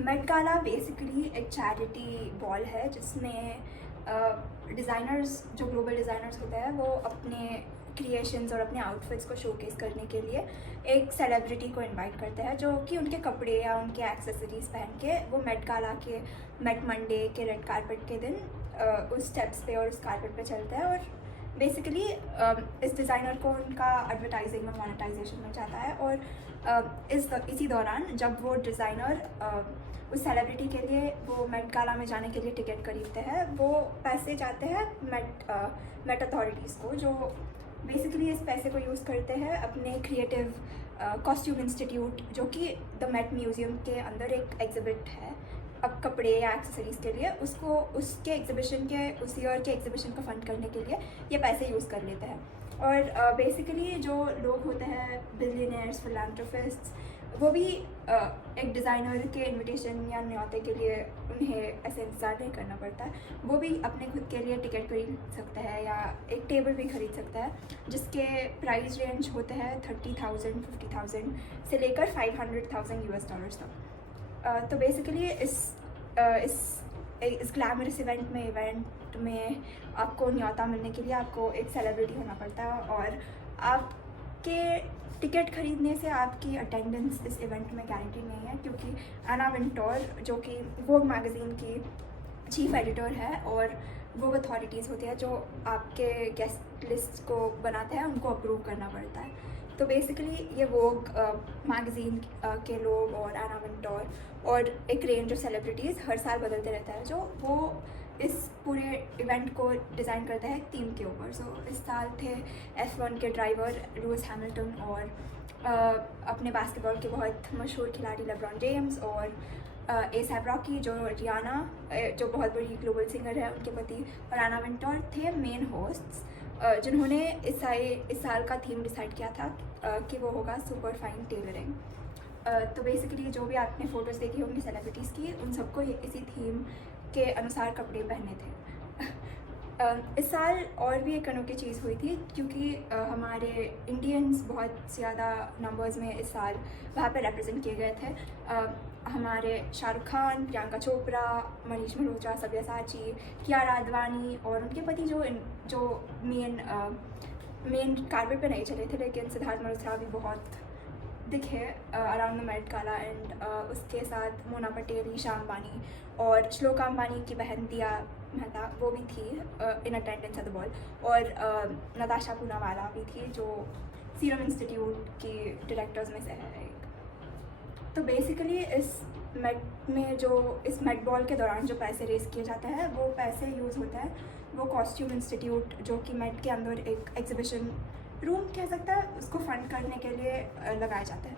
Met Gala basically एक charity ball है जिसमें डिज़ाइनर्स जो ग्लोबल डिज़ाइनर्स होते हैं वो अपने क्रिएशंस और अपने आउटफिट्स को शोकेस करने के लिए एक सेलिब्रिटी को इनवाइट करते हैं जो कि उनके कपड़े या उनके एक्सेसरीज पहन के वो मेट गाला के मेट मंडे के रेड कारपेट के दिन उस स्टेप्स पे और उस कारपेट पे चलते हैं और बेसिकली इस डिज़ाइनर को उनका एडवर्टाइजिंग और मोनेटाइजेशन मिल जाता है। और इसी दौरान जब वो डिज़ाइनर उस सेलिब्रिटी के लिए वो मेट गाला में जाने के लिए टिकट खरीदते हैं, वो पैसे जाते हैं मेट अथॉरिटीज़ को, जो बेसिकली इस पैसे को यूज़ करते हैं अपने क्रिएटिव कॉस्ट्यूम इंस्टीट्यूट जो कि द मेट म्यूज़ियम के अंदर एक एग्जिबिट है अब कपड़े या एक्सेसरीज़ के लिए, उसको उसके एग्जीबिशन के उस ईयर के एग्जीबिशन को फंड करने के लिए ये पैसे यूज़ कर लेते हैं। और बेसिकली जो लोग होते हैं बिलियनियर्स फिलैंथ्रोपिस्ट्स, वो भी एक डिज़ाइनर के इनविटेशन या न्योते के लिए उन्हें ऐसे इंतज़ार नहीं करना पड़ता है, वो भी अपने खुद के लिए टिकट खरीद सकते हैं या एक टेबल भी खरीद सकता है जिसके प्राइस रेंज होते हैं 30,000 50,000 से लेकर 500,000 US डॉलर्स तक। तो बेसिकली इस ग्लैमरस इवेंट में आपको न्योता मिलने के लिए आपको एक सेलिब्रिटी होना पड़ता है और आपके टिकट खरीदने से आपकी अटेंडेंस इस इवेंट में गारंटी नहीं है, क्योंकि एना विंटोर जो कि वोग मैगज़ीन की चीफ एडिटर है और वोग अथॉरिटीज़ होती है जो आपके गेस्ट लिस्ट को बनाते हैं, उनको अप्रूव करना पड़ता है। तो बेसिकली ये वोग मैगज़ीन के लोग और एना विंटोर और एक रेंज ऑफ सेलिब्रिटीज़ हर साल बदलते रहता है जो वो इस पूरे इवेंट को डिज़ाइन करते हैं थीम के ऊपर। सो इस साल थे F1 के ड्राइवर लुइस हैमिल्टन और अपने बास्केटबॉल के बहुत मशहूर खिलाड़ी लेब्रॉन जेम्स और A$AP रॉकी जो रियाना जो बहुत बड़ी ग्लोबल सिंगर है उनके पति, और एना विंटोर थे मेन होस्ट्स जिन्होंने इस साल का थीम डिसाइड किया था कि वो होगा सुपर फाइन टेलरिंग। तो बेसिकली जो भी आपने फ़ोटोज़ देखी होंगी सेलिब्रिटीज़ की, उन सबको इसी थीम के अनुसार कपड़े पहने थे। इस साल और भी एक अनोखी चीज़ हुई थी क्योंकि हमारे इंडियंस बहुत ज़्यादा नंबर्स में इस साल वहाँ पे रिप्रेजेंट किए गए थे। हमारे शाहरुख खान, प्रियंका चोपड़ा, मनीष मल्होत्रा, सब्यासाची, कियारा आडवाणी और उनके पति जो मेन कारपेट पे नहीं चले थे, लेकिन सिद्धार्थ मल्होत्रा भी बहुत दिखे around the Met Gala. And उसके साथ मोना पटेल, ईशा अंबानी और श्लोका अंबानी की बहन दिया मेहता वो भी थी इन अटेंडेंस एट द बॉल, और नताशा पूनावाला भी थी जो सीरम इंस्टीट्यूट की डायरेक्टर्स में से है एक। तो बेसिकली इस मेट बॉल के दौरान जो पैसे रेस किए जाते हैं वो पैसे यूज़ होता है वो कॉस्ट्यूम इंस्टीट्यूट जो कि मेट के अंदर एक एग्जीबिशन रूम कह सकता है उसको फंड करने के लिए लगाए जाते हैं।